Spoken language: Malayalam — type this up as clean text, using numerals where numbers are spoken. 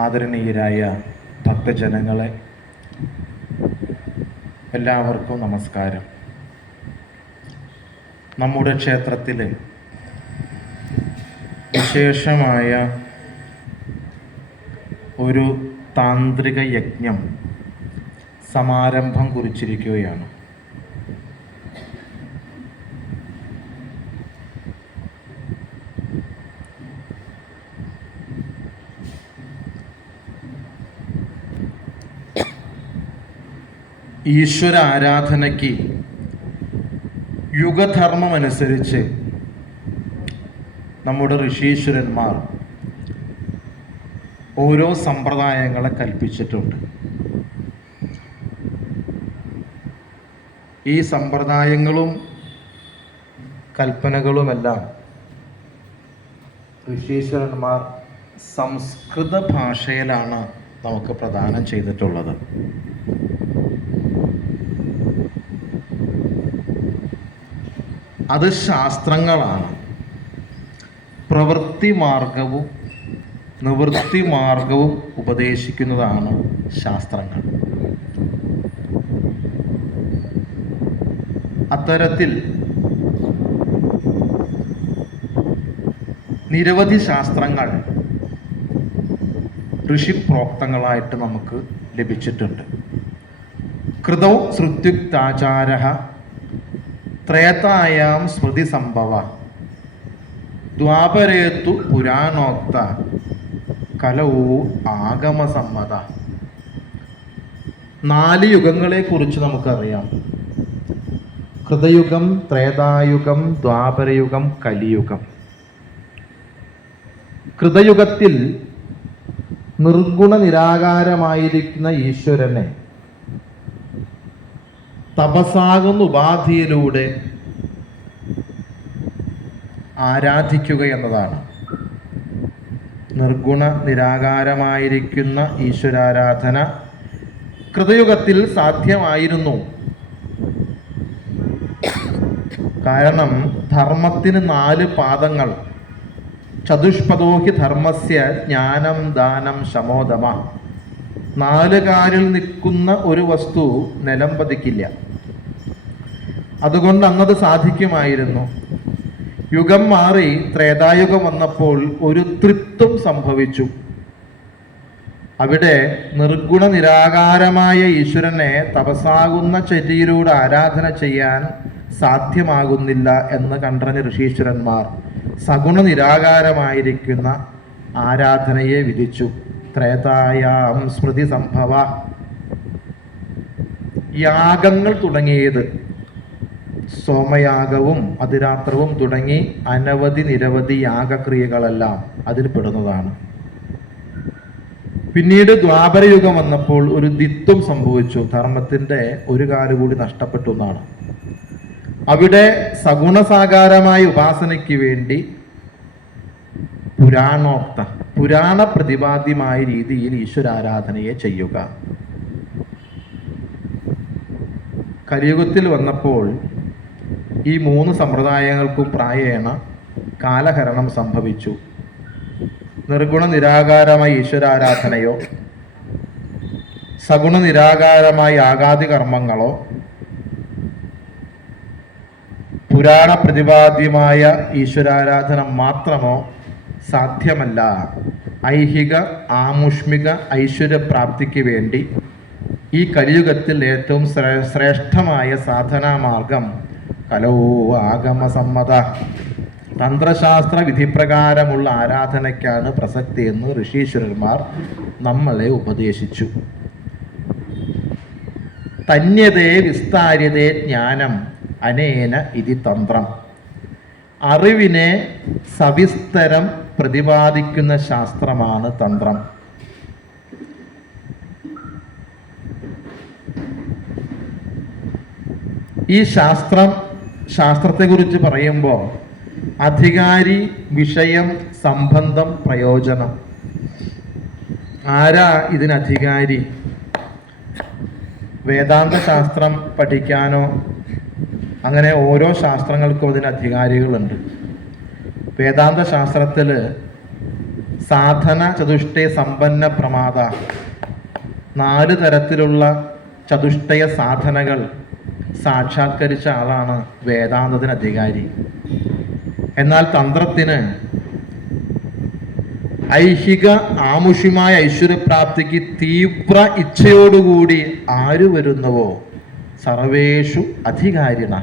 ആദരണീയരായ ഭക്തജനങ്ങളെ, എല്ലാവർക്കും നമസ്കാരം. നമ്മുടെ ക്ഷേത്രത്തിൽ വിശേഷമായ ഒരു താന്ത്രിക യജ്ഞം സമാരംഭം കുറിച്ചിരിക്കുകയാണ്. ഈശ്വര ആരാധനയ്ക്ക് യുഗധർമ്മമനുസരിച്ച് നമ്മുടെ ഋഷീശ്വരന്മാർ ഓരോ സമ്പ്രദായങ്ങളെ കൽപ്പിച്ചിട്ടുണ്ട്. ഈ സമ്പ്രദായങ്ങളും കൽപ്പനകളുമെല്ലാം ഋഷീശ്വരന്മാർ സംസ്കൃത ഭാഷയിലാണ് നമുക്ക് പ്രദാനം ചെയ്തിട്ടുള്ളത്. അത് ശാസ്ത്രങ്ങളാണ്. പ്രവൃത്തി മാർഗവും നിവൃത്തി മാർഗവും ഉപദേശിക്കുന്നതാണ് ശാസ്ത്രങ്ങൾ. അത്തരത്തിൽ നിരവധി ശാസ്ത്രങ്ങൾ ഋഷിപ്രോക്തങ്ങളായിട്ട് നമുക്ക് ലഭിച്ചിട്ടുണ്ട്. കൃതൗ ശ്രുത്യുക്താചാരഃ ത്രേതായാം സ്മൃതി സംഭവ ദ്വാപരേതു പുരാണോക്ത കലൗ ആഗമസമ്മത. 4 യുഗങ്ങളെക്കുറിച്ച് നമുക്കറിയാം. കൃതയുഗം, ത്രേതായുഗം, ദ്വാപരയുഗം, കലിയുഗം. കൃതയുഗത്തിൽ നിർഗുണ നിരാകാരമായിരിക്കുന്ന ഈശ്വരനെ തപസ്സാകുന്ന ഉപാധിയിലൂടെ ആരാധിക്കുക എന്നതാണ്. നിർഗുണ നിരാകാരമായിരിക്കുന്ന ഈശ്വരാരാധന കൃതയുഗത്തിൽ സാധ്യമായിരുന്നു. കാരണം ധർമ്മത്തിന് 4 പാദങ്ങൾ. ചതുഷ്പദോഹി ധർമ്മസ്യ ജ്ഞാനം ദാനം ശമോദമ. 4 കാലിൽ നിൽക്കുന്ന ഒരു വസ്തു നിലം പതിക്കില്ല. അതുകൊണ്ട് അന്നത് സാധിക്കുമായിരുന്നു. യുഗം മാറി ത്രേതായുഗം വന്നപ്പോൾ ഒരു ത്രിത്വം സംഭവിച്ചു. അവിടെ നിർഗുണ നിരാകാരമായ ഈശ്വരനെ തപസ്സാകുന്ന ചര്യയിലൂടെ ആരാധന ചെയ്യാൻ സാധ്യമാകുന്നില്ല എന്ന് കണ്ടറിഞ്ഞ ഋഷീശ്വരന്മാർ സഗുണ നിരാകാരമായിരിക്കുന്ന ആരാധനയെ വിധിച്ചു. ത്രേതായാം സ്മൃതി സംഭവ. യാഗങ്ങൾ തുടങ്ങിയത് സോമയാഗവും അതിരാത്രവും തുടങ്ങി നിരവധി യാഗക്രിയകളെല്ലാം അതിൽ പെടുന്നതാണ്. പിന്നീട് ദ്വാപരയുഗം വന്നപ്പോൾ ഒരു ദ്വിത്വം സംഭവിച്ചു. ധർമ്മത്തിന്റെ ഒരു കാല് കൂടി നഷ്ടപ്പെട്ടു എന്നാണ്. അവിടെ സഗുണസാകാരമായ ഉപാസനയ്ക്ക് വേണ്ടി പുരാണ പ്രതിപാദ്യമായ രീതിയിൽ ഈശ്വരാരാധനയെ ചെയ്യുക. കലിയുഗത്തിൽ വന്നപ്പോൾ ഈ 3 സമ്പ്രദായങ്ങൾക്കും പ്രായേണ കാലഹരണം സംഭവിച്ചു. നിർഗുണ നിരാകാരമായ ഈശ്വരാരാധനയോ സഗുണ നിരാകാരമായ യാഗാദി കർമ്മങ്ങളോ പുരാണ പ്രതിപാദ്യമായ ഈശ്വരാരാധന മാത്രമോ സാധ്യമല്ല. ഐഹിക ആമുഷ്മിക ഐശ്വര്യപ്രാപ്തിക്ക് വേണ്ടി ഈ കലിയുഗത്തിൽ ഏറ്റവും ശ്രേഷ്ഠമായ സാധനാമാർഗം കലോ ആഗമസമ്മത, തന്ത്രശാസ്ത്ര വിധിപ്രകാരമുള്ള ആരാധനയ്ക്കാണ് പ്രസക്തി എന്ന് ഋഷീശ്വരന്മാർ നമ്മളെ ഉപദേശിച്ചു. തന്യതേ വിസ്താര്യതേ ജ്ഞാനം അനേന ഇതി തന്ത്രം. അറിവിനെ സവിസ്തരം പ്രതിപാദിക്കുന്ന ശാസ്ത്രമാണ് തന്ത്രം. ഈ ശാസ്ത്രത്തെക്കുറിച്ച് പറയുമ്പോൾ അധികാരി, വിഷയം, സംബന്ധം, പ്രയോജനം. ആരാ ഇതിന് അധികാരി? വേദാന്ത ശാസ്ത്രം പഠിക്കാനോ അങ്ങനെ ഓരോ ശാസ്ത്രങ്ങൾക്കും അതിന് അധികാരികളുണ്ട്. വേദാന്ത ശാസ്ത്രത്തിൽ സാധന ചതുഷ്ടയ സമ്പന്ന പ്രമാദ, 4 തരത്തിലുള്ള ചതുഷ്ടയ സാധനകൾ സാക്ഷാത്കരിച്ച ആളാണ് വേദാന്തത്തിന് അധികാരി. എന്നാൽ തന്ത്രത്തിന് ഐഹിക ആമുഷികമായ ഐശ്വര്യപ്രാപ്തിക്ക് തീവ്ര ഇച്ഛയോടുകൂടി ആര് വരുന്നുവോ സർവേഷു അധികാരിണ